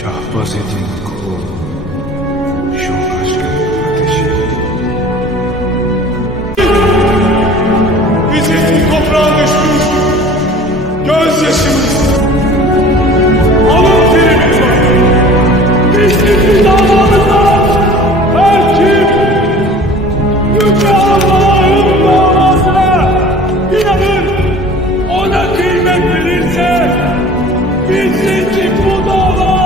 Şahbazedin kul, şu aşkın ateşi. Bizim toprağa düşmüş gözyaşımız, alın terimiz var. Bizim davamızda her kim Yüce Allah'ın davasına inanır, ona kıymet verirse bizim için bu dava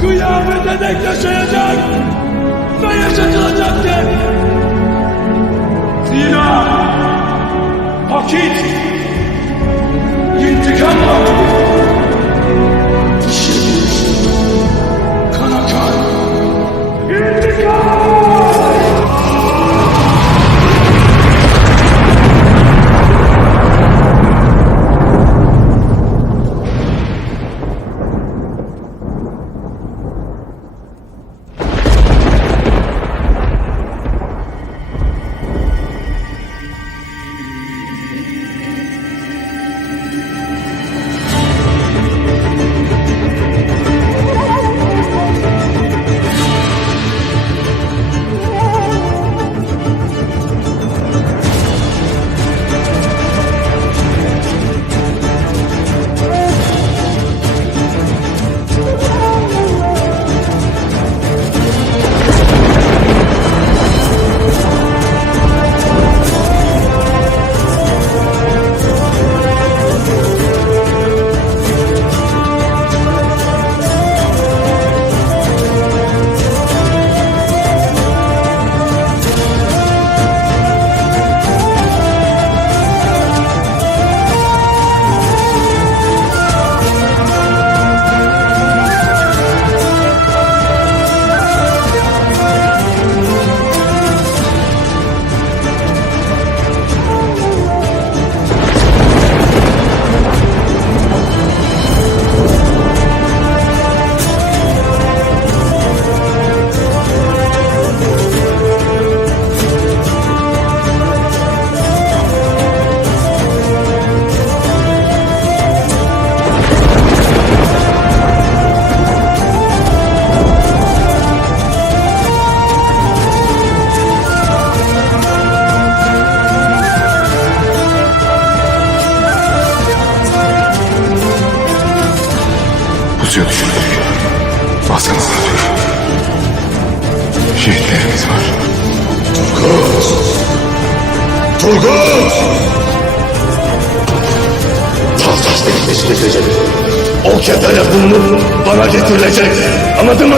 kıyamete dek yaşayacak ve yaşatılacaktır. Zira vakit intikam vaktidir. Dişimiz kan akar. İntikam! Pusuya düşürdük. Baskın aldık. Şehitlerimiz var. Turgut! Taltas beni getirecek. O kedere bulunup bana getirilecek. Anladın mı?